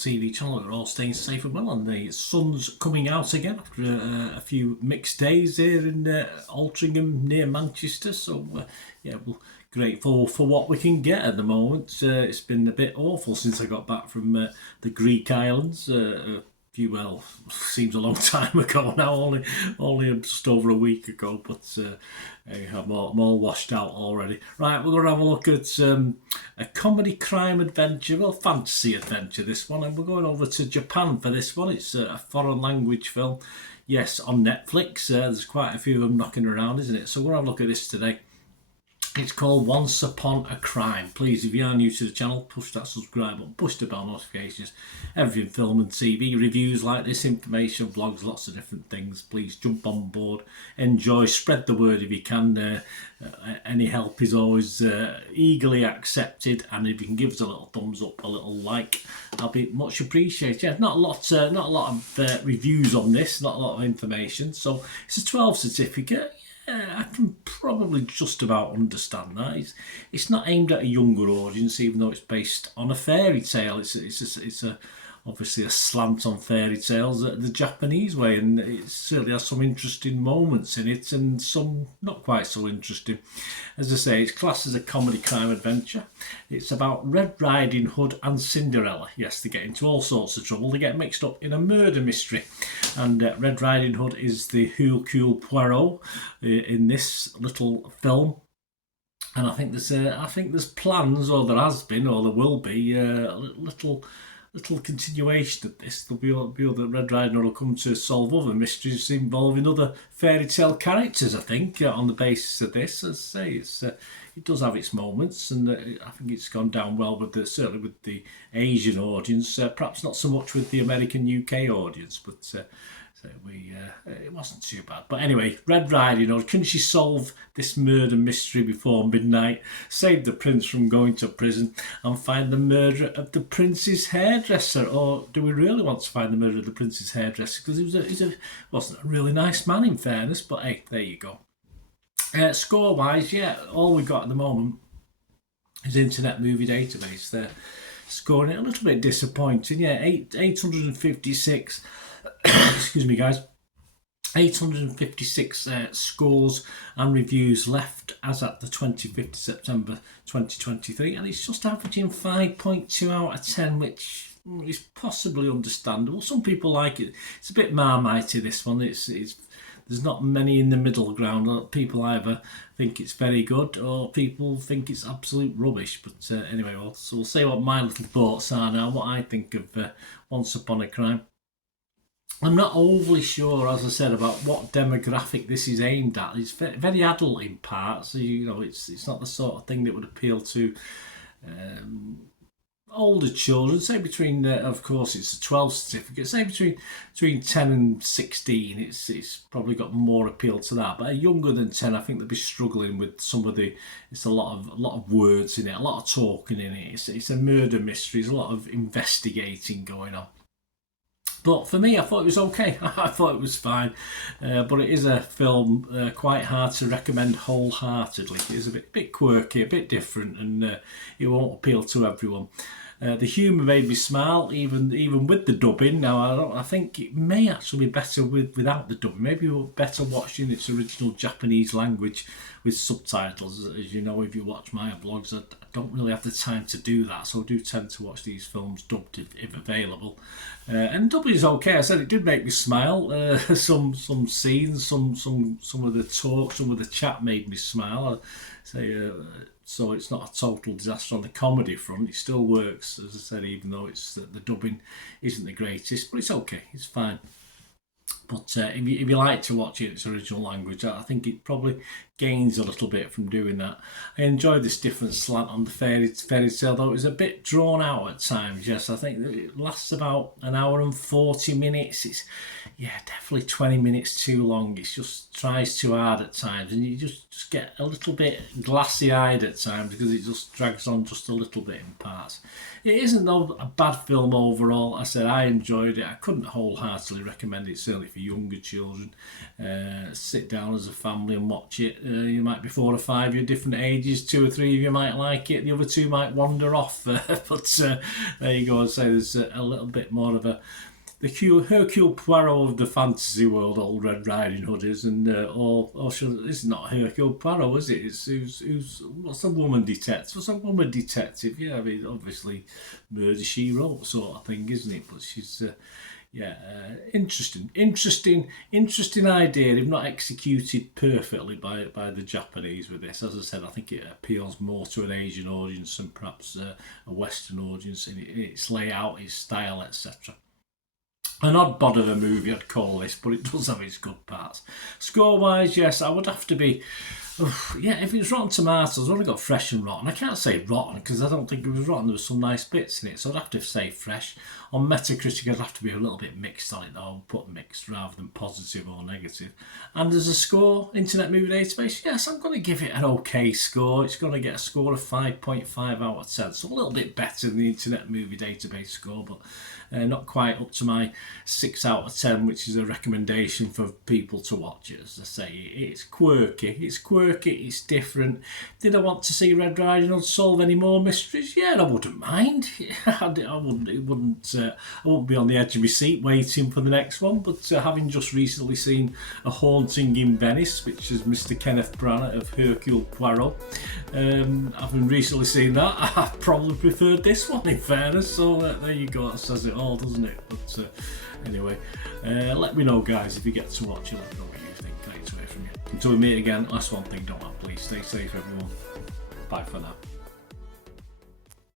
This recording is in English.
TV channel. We're all staying safe and well, and the sun's coming out again after a few mixed days here in Altrincham near Manchester. So yeah, we're grateful for what we can get at the moment. It's been a bit awful since I got back from the Greek islands. Well, seems a long time ago now, only just over a week ago, but I'm all washed out already. Right, we're going to have a look at a comedy crime adventure, well, fantasy adventure, this one, and we're going over to Japan for this one. It's a foreign language film, yes, on Netflix. There's quite a few of them knocking around, isn't it? So we're going to have a look at this today. It's called Once Upon a Crime. Please, if you are new to the channel, push that subscribe button, push the bell notifications. Everything film and TV, reviews like this, information, vlogs, lots of different things. Please jump on board, enjoy, spread the word if you can. Any help is always eagerly accepted, and if you can give us a little thumbs up, a little like, I'll be much appreciated. Yeah, not a lot of reviews on this, not a lot of information. So it's a 12 certificate. I can probably just about understand that. It's not aimed at a younger audience, even though it's based on a fairy tale. It's obviously a slant on fairy tales the Japanese way, and it certainly has some interesting moments in it and some not quite so interesting. As I say, it's classed as a comedy crime adventure. It's about Red Riding Hood and Cinderella. Yes, they get into all sorts of trouble. They get mixed up in a murder mystery, and Red Riding Hood is the Hercule Poirot in this little film. And I think there's plans, or there has been, or there will be little continuation of this. There'll be other Red Riding Hood will come to solve other mysteries involving other fairy tale characters, I think, on the basis of this. As I say, it does have its moments, and I think it's gone down well certainly with the Asian audience, perhaps not so much with the American UK audience, but it wasn't too bad. But anyway, Red Riding Hood, can she solve this murder mystery before midnight, save the prince from going to prison, and find the murderer of the prince's hairdresser? Or do we really want to find the murderer of the prince's hairdresser? Because he wasn't a really nice man, in fairness, but hey, there you go. Score-wise, yeah, all we got at the moment is Internet Movie Database. They're scoring it a little bit disappointing. Yeah, 856... excuse me, guys. 856 scores and reviews left as at the 25th of September 2023, and it's just averaging 5.2 out of 10, which is possibly understandable. Some people like it. It's a bit marmitey, this one. There's not many in the middle ground. People either think it's very good or people think it's absolute rubbish. But anyway, we'll say what my little thoughts are now, what I think of Once Upon a Crime. I'm not overly sure, as I said, about what demographic this is aimed at. It's very adult in parts. It's not the sort of thing that would appeal to older children. Say between, of course, it's a 12 certificate. Say between 10 and 16, it's probably got more appeal to that. But younger than 10, I think they'll be struggling with some of the. It's a lot of words in it, a lot of talking in it. It's a murder mystery. There's a lot of investigating going on. But for me, I thought it was okay. I thought it was fine. But it is a film quite hard to recommend wholeheartedly. It is a bit quirky, a bit different, and it won't appeal to everyone. The humour made me smile, even with the dubbing. Now, I think it may actually be better without the dubbing. Maybe we're better watching its original Japanese language with subtitles. As you know, if you watch my vlogs, I don't really have the time to do that, so I do tend to watch these films dubbed if available. And dubbing is okay. I said it did make me smile. Some scenes, some of the talk, some of the chat made me smile. So it's not a total disaster on the comedy front. It still works, as I said, even though the dubbing isn't the greatest. But it's okay. It's fine. But if you like to watch it in its original language, I think it probably gains a little bit from doing that. I enjoyed this different slant on the fairy tale, though it was a bit drawn out at times. Yes, I think that it lasts about an hour and 40 minutes. It's definitely 20 minutes too long. It just tries too hard at times, and you just get a little bit glassy-eyed at times because it just drags on just a little bit in parts. It isn't, though, a bad film overall. I said I enjoyed it. I couldn't wholeheartedly recommend it, certainly certainly for younger children. Sit down as a family and watch it. You might be 4 or 5, you're different ages. 2 or 3 of you might like it, the other 2 might wander off. But there you go. So there's a little bit more of the Hercule Poirot of the fantasy world, old Red Riding Hood is, and it's not Hercule Poirot, is it? It's what's a woman detective? What's a woman detective? Yeah, I mean, obviously, Murder She Wrote sort of thing, isn't it? But she's interesting idea. If not executed perfectly by the Japanese with this, as I said, I think it appeals more to an Asian audience than perhaps a Western audience in its layout, its style, etc. An odd bod of a movie, I'd call this, but it does have its good parts. Score-wise, yes, I would have to be... if it's Rotten Tomatoes, I've only got fresh and rotten. I can't say rotten because I don't think it was rotten. There was some nice bits in it, so I'd have to say fresh. On Metacritic, I'd have to be a little bit mixed on it, though. I'll put mixed rather than positive or negative. And as a score, Internet Movie Database, yes, I'm going to give it an okay score. It's going to get a score of 5.5 out of 10, so a little bit better than the Internet Movie Database score, but not quite up to my 6 out of 10, which is a recommendation for people to watch it. As I say, it's quirky, it's different. Did I want to see Red Riding Hood solve any more mysteries? Yeah, I wouldn't mind. I wouldn't be on the edge of my seat waiting for the next one, but having just recently seen A Haunting in Venice, which is Mr. Kenneth Branagh of Hercule Poirot, having recently seen that, I probably preferred this one, in fairness, so there you go, that says it all, doesn't it? But anyway, let me know, guys, if you get to watch it. Let me know what you think. Great to hear from you. Until we meet again, last one thing, don't I? Please stay safe, everyone. Bye for now.